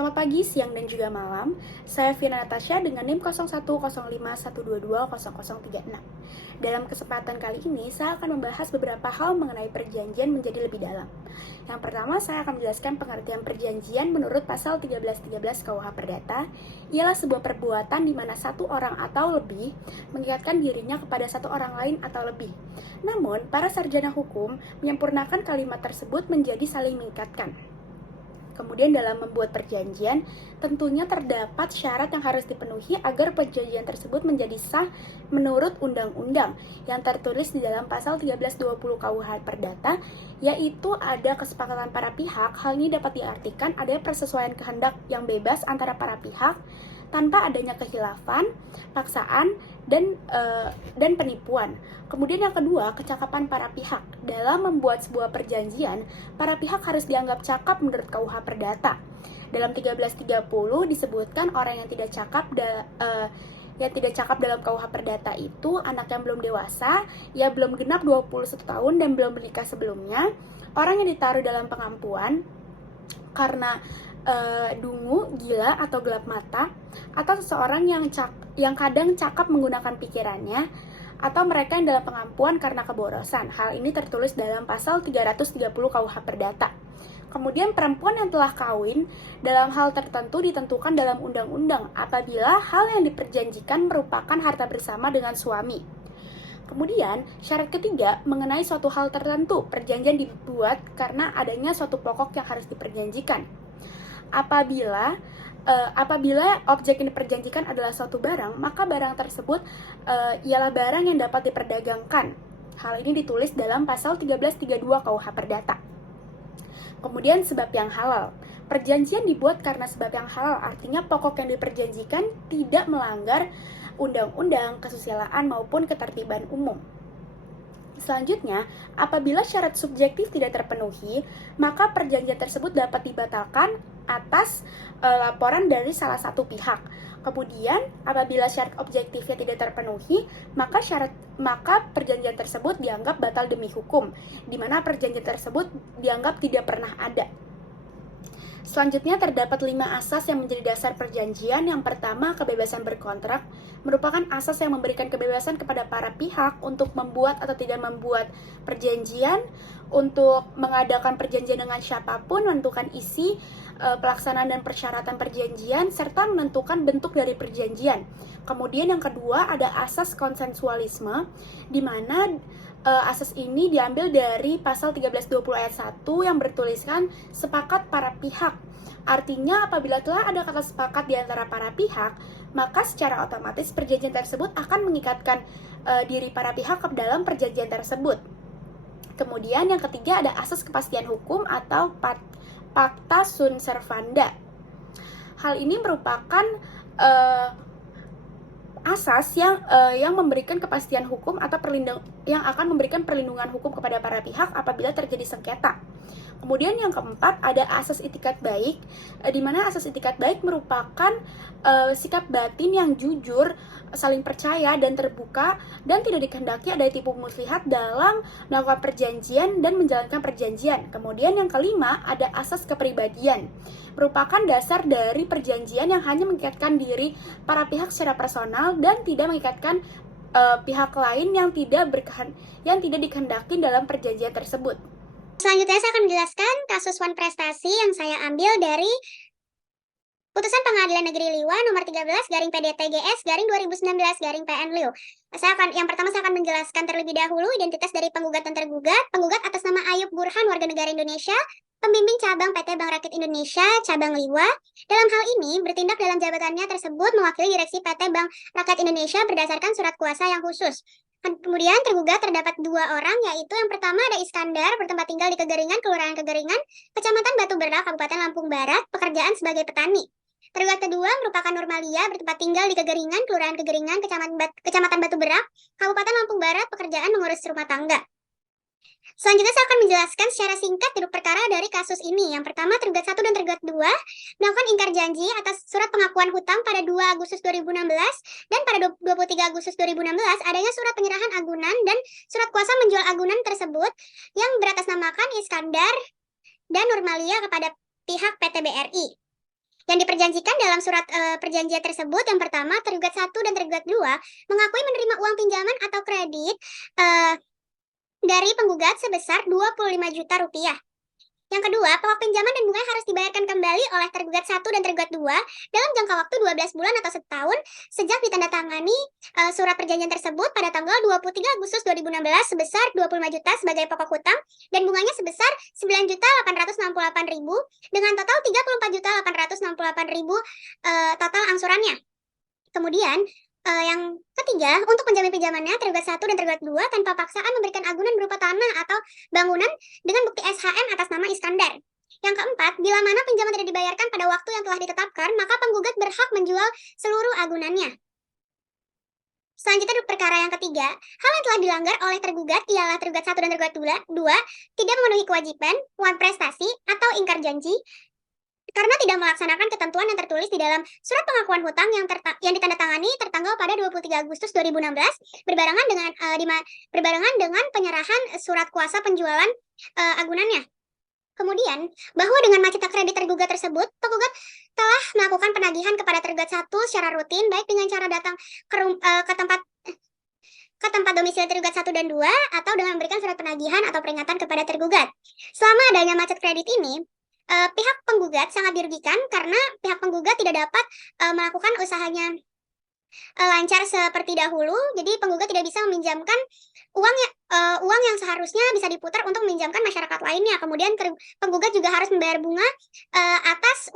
Selamat pagi, siang, dan juga malam. Saya Vina Natasha dengan NIM 010512100036. Dalam kesempatan kali ini, saya akan membahas beberapa hal mengenai perjanjian menjadi lebih dalam. Yang pertama, saya akan menjelaskan pengertian perjanjian menurut pasal 1313 KUH Perdata, ialah sebuah perbuatan di mana satu orang atau lebih mengingatkan dirinya kepada satu orang lain atau lebih. Namun, para sarjana hukum menyempurnakan kalimat tersebut menjadi saling mengikatkan. Kemudian dalam membuat perjanjian, tentunya terdapat syarat yang harus dipenuhi agar perjanjian tersebut menjadi sah menurut undang-undang yang tertulis di dalam pasal 1320 KUH Perdata, yaitu ada kesepakatan para pihak. Hal ini dapat diartikan ada persesuaian kehendak yang bebas antara para pihak tanpa adanya kehilafan, paksaan, dan penipuan. Kemudian yang kedua, kecakapan para pihak. Dalam membuat sebuah perjanjian, para pihak harus dianggap cakap menurut KUH Perdata. Dalam 1330 disebutkan orang yang tidak cakap dalam KUH Perdata itu anak yang belum dewasa, ya belum genap 21 tahun dan belum menikah sebelumnya, orang yang ditaruh dalam pengampuan karena dungu, gila, atau gelap mata, atau seseorang yang kadang cakap menggunakan pikirannya, atau mereka yang dalam pengampuan karena keborosan. Hal ini tertulis dalam pasal 330 KUH Perdata. Kemudian perempuan yang telah kawin dalam hal tertentu ditentukan dalam undang-undang apabila hal yang diperjanjikan merupakan harta bersama dengan suami. Kemudian, syarat ketiga mengenai suatu hal tertentu, perjanjian dibuat karena adanya suatu pokok yang harus diperjanjikan. Apabila objek yang diperjanjikan adalah suatu barang, maka barang tersebut ialah barang yang dapat diperdagangkan. Hal ini ditulis dalam pasal 1332 KUH Perdata. Kemudian sebab yang halal. Perjanjian dibuat karena sebab yang halal, artinya pokok yang diperjanjikan tidak melanggar undang-undang, kesusilaan, maupun ketertiban umum. Selanjutnya, apabila syarat subjektif tidak terpenuhi, maka perjanjian tersebut dapat dibatalkan atas laporan dari salah satu pihak. Kemudian, apabila syarat objektifnya tidak terpenuhi, maka perjanjian tersebut dianggap batal demi hukum, di mana perjanjian tersebut dianggap tidak pernah ada. Selanjutnya terdapat 5 asas yang menjadi dasar perjanjian. Yang pertama, kebebasan berkontrak merupakan asas yang memberikan kebebasan kepada para pihak untuk membuat atau tidak membuat perjanjian, untuk mengadakan perjanjian dengan siapapun, menentukan isi, pelaksanaan dan persyaratan perjanjian, serta menentukan bentuk dari perjanjian. Kemudian yang kedua ada asas konsensualisme, di mana asas ini diambil dari pasal 1320 ayat 1 yang bertuliskan sepakat para pihak. Artinya apabila telah ada kata sepakat di antara para pihak, maka secara otomatis perjanjian tersebut akan mengikatkan diri para pihak ke dalam perjanjian tersebut. Kemudian yang ketiga ada asas kepastian hukum atau pacta sunt servanda. Hal ini merupakan asas yang memberikan kepastian hukum atau yang akan memberikan perlindungan hukum kepada para pihak apabila terjadi sengketa. Kemudian yang keempat ada asas itikat baik, di mana asas itikat baik merupakan sikap batin yang jujur, saling percaya dan terbuka, dan tidak dikehendaki ada tipu muslihat dalam melakukan perjanjian dan menjalankan perjanjian. Kemudian yang kelima ada asas kepribadian, merupakan dasar dari perjanjian yang hanya mengikatkan diri para pihak secara personal dan tidak mengikatkan pihak lain yang tidak dikehendaki dalam perjanjian tersebut. Selanjutnya saya akan menjelaskan kasus Wan Prestasi yang saya ambil dari Putusan Pengadilan Negeri Liwa nomor 13/PDTGS/2019/PN Liu. Yang pertama saya akan menjelaskan terlebih dahulu identitas dari penggugat dan tergugat. Penggugat atas nama Ayub Burhan, warga negara Indonesia, pembimbing cabang PT Bank Rakyat Indonesia, cabang Liwa. Dalam hal ini, bertindak dalam jabatannya tersebut mewakili direksi PT Bank Rakyat Indonesia berdasarkan surat kuasa yang khusus. Kemudian tergugat terdapat 2 orang, yaitu yang pertama ada Iskandar, bertempat tinggal di Kegeringan, Kelurahan Kegeringan, Kecamatan Batu Berak, Kabupaten Lampung Barat, pekerjaan sebagai petani. Tergugat kedua merupakan Nurmalia, bertempat tinggal di Kegeringan, Kelurahan Kegeringan, Kecamatan Batu Berak, Kabupaten Lampung Barat, pekerjaan mengurus rumah tangga. Selanjutnya saya akan menjelaskan secara singkat duduk perkara dari kasus ini. Yang pertama, tergugat 1 dan tergugat 2 melakukan ingkar janji atas surat pengakuan hutang pada 2 Agustus 2016 dan pada 23 Agustus 2016 adanya surat penyerahan agunan dan surat kuasa menjual agunan tersebut yang beratasnamakan Iskandar dan Nurmalia kepada pihak PT BRI. Yang diperjanjikan dalam surat perjanjian tersebut, yang pertama, tergugat 1 dan tergugat 2 mengakui menerima uang pinjaman atau kredit dari penggugat sebesar 25 juta rupiah. Yang kedua, pokok pinjaman dan bunga harus dibayarkan kembali oleh tergugat 1 dan tergugat 2 dalam jangka waktu 12 bulan atau setahun sejak ditandatangani surat perjanjian tersebut pada tanggal 23 Agustus 2016 sebesar 25 juta sebagai pokok hutang dan bunganya sebesar 9.868.000 dengan total 34.868.000 total angsurannya. Kemudian, yang ketiga, untuk penjamin pinjamannya, tergugat 1 dan tergugat 2 tanpa paksaan memberikan agunan berupa tanah atau bangunan dengan bukti SHM atas nama Iskandar. Yang keempat, bila mana pinjaman tidak dibayarkan pada waktu yang telah ditetapkan, maka penggugat berhak menjual seluruh agunannya. Selanjutnya, perkara yang ketiga, hal yang telah dilanggar oleh tergugat ialah tergugat 1 dan tergugat 2 tidak memenuhi kewajiban, uang prestasi, atau ingkar janji karena tidak melaksanakan ketentuan yang tertulis di dalam surat pengakuan hutang yang ditandatangani tertanggal pada 23 Agustus 2016 berbarengan dengan penyerahan surat kuasa penjualan agunannya. Kemudian, bahwa dengan macetnya kredit tergugat tersebut, penggugat telah melakukan penagihan kepada tergugat 1 secara rutin, baik dengan cara datang ke tempat domisili tergugat 1 dan 2, atau dengan memberikan surat penagihan atau peringatan kepada tergugat. Selama adanya macet kredit ini, pihak penggugat sangat dirugikan karena pihak penggugat tidak dapat melakukan usahanya lancar seperti dahulu. Jadi penggugat tidak bisa meminjamkan uang yang seharusnya bisa diputar untuk meminjamkan masyarakat lainnya. Kemudian penggugat juga harus membayar bunga atas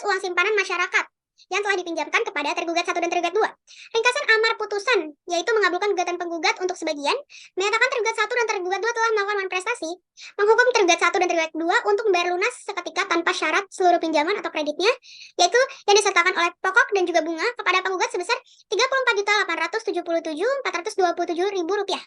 uang simpanan masyarakat yang telah dipinjamkan kepada tergugat 1 dan tergugat 2. Ringkasan amar putusan, yaitu mengabulkan gugatan penggugat untuk sebagian, menyatakan tergugat 1 dan tergugat 2 telah melakukan prestasi, menghukum tergugat 1 dan tergugat 2 untuk membayar lunas seketika tanpa syarat seluruh pinjaman atau kreditnya, yaitu yang disertakan oleh pokok dan juga bunga kepada penggugat sebesar Rp34.877.427.000.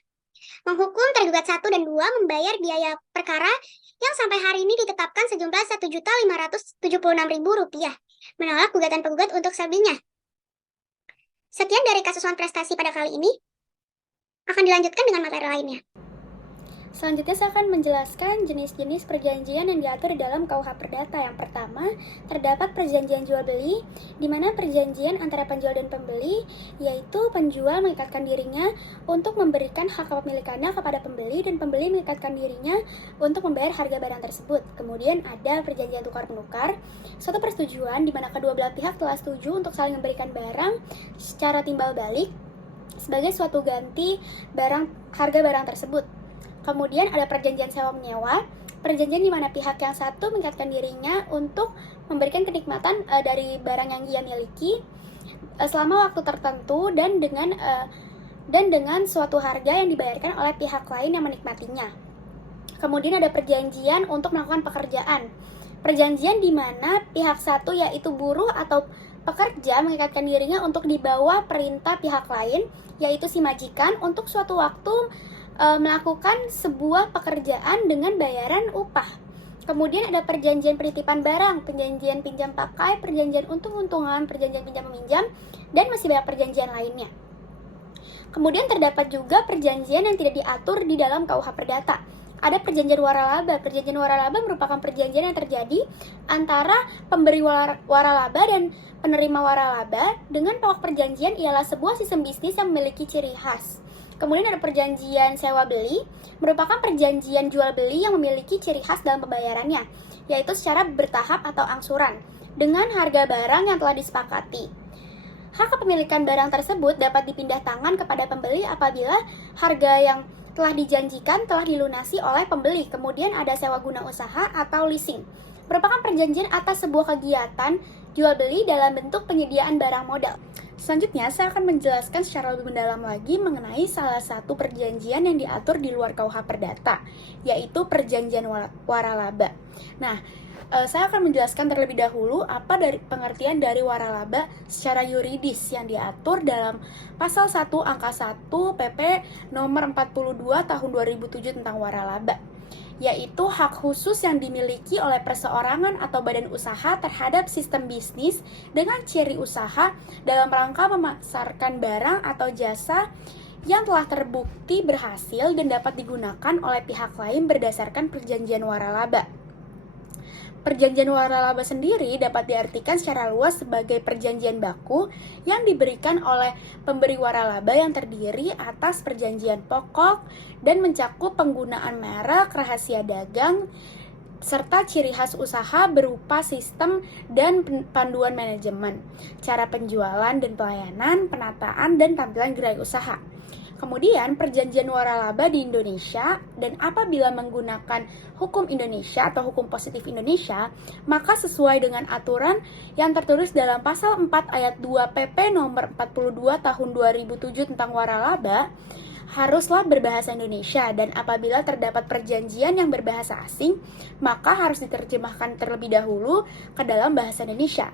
Menghukum tergugat 1 dan 2 membayar biaya perkara yang sampai hari ini ditetapkan sejumlah Rp1.576.000, menolak gugatan penggugat untuk selebihnya. Sekian dari kasus uang prestasi pada kali ini. Akan dilanjutkan dengan materi lainnya. Selanjutnya saya akan menjelaskan jenis-jenis perjanjian yang diatur di dalam KUH Perdata. Yang pertama, terdapat perjanjian jual beli, di mana perjanjian antara penjual dan pembeli, yaitu penjual mengikatkan dirinya untuk memberikan hak kepemilikannya kepada pembeli dan pembeli mengikatkan dirinya untuk membayar harga barang tersebut. Kemudian ada perjanjian tukar-menukar, suatu persetujuan di mana kedua belah pihak telah setuju untuk saling memberikan barang secara timbal balik sebagai suatu ganti harga barang tersebut. Kemudian ada perjanjian sewa-menyewa, perjanjian di mana pihak yang satu mengikatkan dirinya untuk memberikan kenikmatan dari barang yang ia miliki selama waktu tertentu dan dengan suatu harga yang dibayarkan oleh pihak lain yang menikmatinya. Kemudian ada perjanjian untuk melakukan pekerjaan. Perjanjian di mana pihak satu yaitu buruh atau pekerja mengikatkan dirinya untuk di bawah perintah pihak lain, yaitu si majikan, untuk suatu waktu melakukan sebuah pekerjaan dengan bayaran upah. Kemudian ada perjanjian penitipan barang, perjanjian pinjam pakai, perjanjian untung-untungan, perjanjian pinjam-meminjam, dan masih banyak perjanjian lainnya. Kemudian terdapat juga perjanjian yang tidak diatur di dalam KUH Perdata. Ada perjanjian waralaba. Perjanjian waralaba merupakan perjanjian yang terjadi antara pemberi waralaba dan penerima waralaba dengan pokok perjanjian ialah sebuah sistem bisnis yang memiliki ciri khas. Kemudian ada perjanjian sewa-beli, merupakan perjanjian jual-beli yang memiliki ciri khas dalam pembayarannya, yaitu secara bertahap atau angsuran, dengan harga barang yang telah disepakati. Hak kepemilikan barang tersebut dapat dipindah tangan kepada pembeli apabila harga yang telah dijanjikan telah dilunasi oleh pembeli. Kemudian ada sewa guna usaha atau leasing, merupakan perjanjian atas sebuah kegiatan jual-beli dalam bentuk penyediaan barang modal. Selanjutnya, saya akan menjelaskan secara lebih mendalam lagi mengenai salah satu perjanjian yang diatur di luar KUH Perdata, yaitu perjanjian waralaba. Nah, saya akan menjelaskan terlebih dahulu apa dari pengertian dari waralaba secara yuridis yang diatur dalam pasal 1 angka 1 PP nomor 42 tahun 2007 tentang waralaba, yaitu hak khusus yang dimiliki oleh perseorangan atau badan usaha terhadap sistem bisnis dengan ciri usaha dalam rangka memasarkan barang atau jasa yang telah terbukti berhasil dan dapat digunakan oleh pihak lain berdasarkan perjanjian waralaba. Perjanjian waralaba sendiri dapat diartikan secara luas sebagai perjanjian baku yang diberikan oleh pemberi waralaba yang terdiri atas perjanjian pokok dan mencakup penggunaan merek, rahasia dagang, serta ciri khas usaha berupa sistem dan panduan manajemen, cara penjualan dan pelayanan, penataan, dan tampilan gerai usaha. Kemudian perjanjian waralaba di Indonesia, dan apabila menggunakan hukum Indonesia atau hukum positif Indonesia, maka sesuai dengan aturan yang tertulis dalam pasal 4 ayat 2 PP nomor 42 tahun 2007 tentang waralaba, haruslah berbahasa Indonesia, dan apabila terdapat perjanjian yang berbahasa asing, maka harus diterjemahkan terlebih dahulu ke dalam bahasa Indonesia.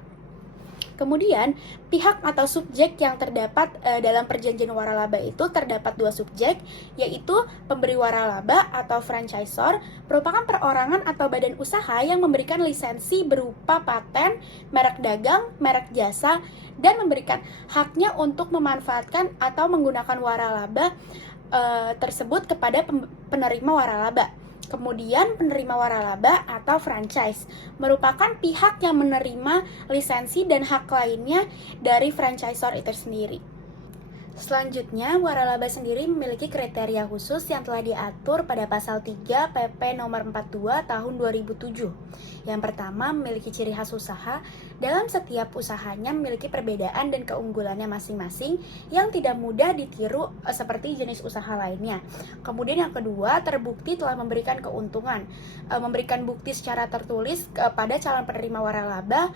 Kemudian, pihak atau subjek yang terdapat dalam perjanjian waralaba itu terdapat dua subjek, yaitu pemberi waralaba atau franchisor, merupakan perorangan atau badan usaha yang memberikan lisensi berupa paten, merek dagang, merek jasa, dan memberikan haknya untuk memanfaatkan atau menggunakan waralaba tersebut kepada penerima waralaba. Kemudian penerima waralaba atau franchise merupakan pihak yang menerima lisensi dan hak lainnya dari franchisor itu sendiri. Selanjutnya, waralaba sendiri memiliki kriteria khusus yang telah diatur pada pasal 3 PP nomor 42 tahun 2007. Yang pertama, memiliki ciri khas usaha. Dalam setiap usahanya memiliki perbedaan dan keunggulannya masing-masing yang tidak mudah ditiru seperti jenis usaha lainnya. Kemudian yang kedua, terbukti telah memberikan keuntungan. Memberikan bukti secara tertulis kepada calon penerima waralaba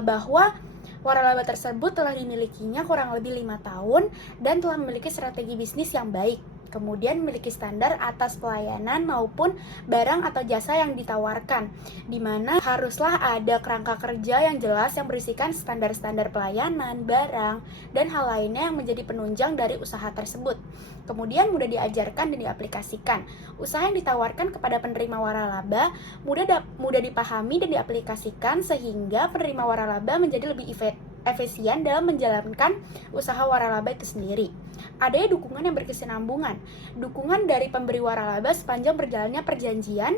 bahwa waralaba tersebut telah dimilikinya kurang lebih 5 tahun dan telah memiliki strategi bisnis yang baik. Kemudian memiliki standar atas pelayanan maupun barang atau jasa yang ditawarkan, di mana haruslah ada kerangka kerja yang jelas yang berisikan standar-standar pelayanan, barang, dan hal lainnya yang menjadi penunjang dari usaha tersebut. Kemudian mudah diajarkan dan diaplikasikan. Usaha yang ditawarkan kepada penerima waralaba mudah dipahami dan diaplikasikan sehingga penerima waralaba menjadi lebih efisien dalam menjalankan usaha waralaba itu sendiri. Adanya dukungan yang berkesinambungan. Dukungan dari pemberi waralaba sepanjang berjalannya perjanjian,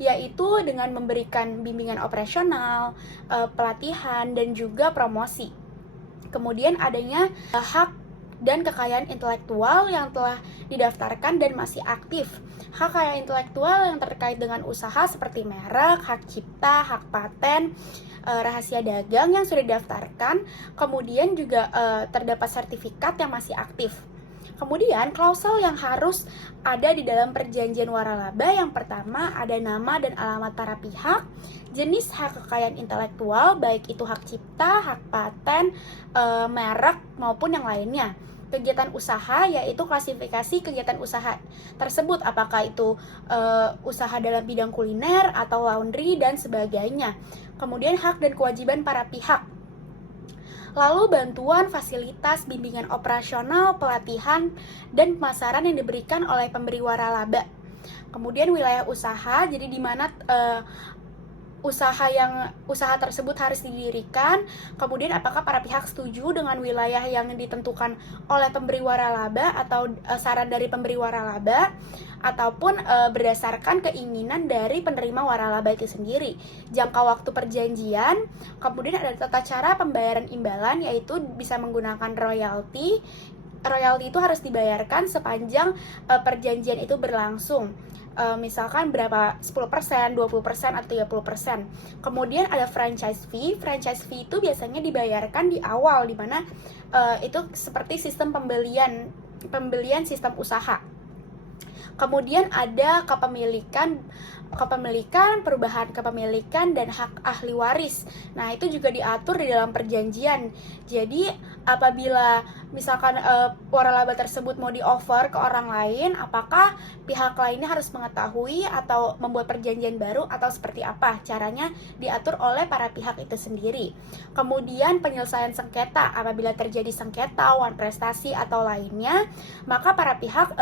yaitu dengan memberikan bimbingan operasional, pelatihan, dan juga promosi. Kemudian adanya hak dan kekayaan intelektual yang telah didaftarkan dan masih aktif. Hak kekayaan intelektual yang terkait dengan usaha seperti merek, hak cipta, hak paten, rahasia dagang yang sudah didaftarkan, kemudian juga terdapat sertifikat yang masih aktif. Kemudian klausul yang harus ada di dalam perjanjian waralaba, yang pertama ada nama dan alamat para pihak, jenis hak kekayaan intelektual baik itu hak cipta, hak paten, merek maupun yang lainnya. Kegiatan usaha yaitu klasifikasi kegiatan usaha tersebut, apakah itu usaha dalam bidang kuliner atau laundry dan sebagainya. Kemudian hak dan kewajiban para pihak. Lalu bantuan, fasilitas, bimbingan operasional, pelatihan, dan pemasaran yang diberikan oleh pemberi waralaba. Kemudian wilayah usaha, jadi di mana usaha tersebut harus didirikan. Kemudian apakah para pihak setuju dengan wilayah yang ditentukan oleh pemberi waralaba atau saran dari pemberi waralaba, ataupun berdasarkan keinginan dari penerima waralaba itu sendiri. Jangka waktu perjanjian, kemudian ada tata cara pembayaran imbalan, yaitu bisa menggunakan royalti. Royalti itu harus dibayarkan sepanjang perjanjian itu berlangsung. Misalkan berapa, 10%, 20%, atau 30%. Kemudian ada franchise fee. Franchise fee itu biasanya dibayarkan di awal, di mana itu seperti sistem pembelian sistem usaha. Kemudian ada kepemilikan, perubahan kepemilikan, dan hak ahli waris. Nah, itu juga diatur di dalam perjanjian. Jadi, apabila misalkan waralaba tersebut mau di-offer ke orang lain, apakah pihak lainnya harus mengetahui atau membuat perjanjian baru atau seperti apa? Caranya diatur oleh para pihak itu sendiri. Kemudian penyelesaian sengketa, apabila terjadi sengketa, wan prestasi atau lainnya, maka para pihak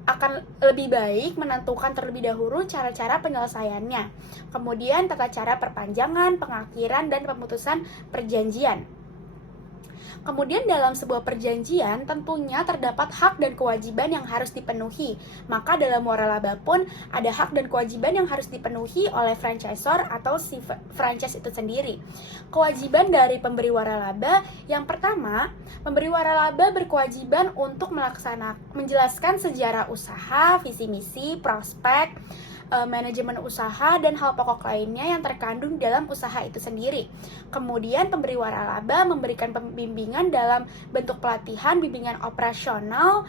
akan lebih baik menentukan terlebih dahulu cara-cara penyelesaiannya. Kemudian tata cara perpanjangan, pengakhiran, dan pemutusan perjanjian. Kemudian dalam sebuah perjanjian tentunya terdapat hak dan kewajiban yang harus dipenuhi. Maka dalam waralaba pun ada hak dan kewajiban yang harus dipenuhi oleh franchisor atau si franchise itu sendiri. Kewajiban dari pemberi waralaba yang pertama, pemberi waralaba berkewajiban untuk menjelaskan sejarah usaha, visi misi, prospek, manajemen usaha, dan hal pokok lainnya yang terkandung dalam usaha itu sendiri. Kemudian pemberi waralaba memberikan pembimbingan dalam bentuk pelatihan, bimbingan operasional,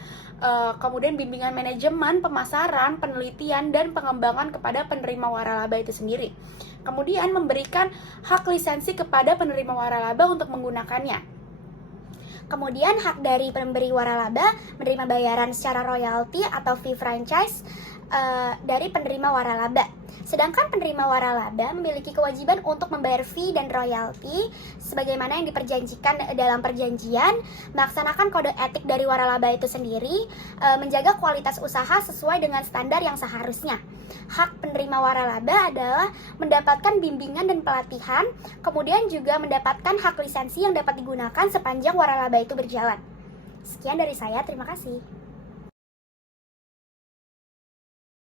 kemudian bimbingan manajemen, pemasaran, penelitian, dan pengembangan kepada penerima waralaba itu sendiri. Kemudian memberikan hak lisensi kepada penerima waralaba untuk menggunakannya. Kemudian hak dari pemberi waralaba menerima bayaran secara royalti atau fee franchise dari penerima waralaba. Sedangkan penerima waralaba memiliki kewajiban untuk membayar fee dan royalti sebagaimana yang diperjanjikan dalam perjanjian, melaksanakan kode etik dari waralaba itu sendiri, menjaga kualitas usaha sesuai dengan standar yang seharusnya. Hak penerima waralaba adalah mendapatkan bimbingan dan pelatihan, kemudian juga mendapatkan hak lisensi yang dapat digunakan sepanjang waralaba itu berjalan. Sekian dari saya, terima kasih.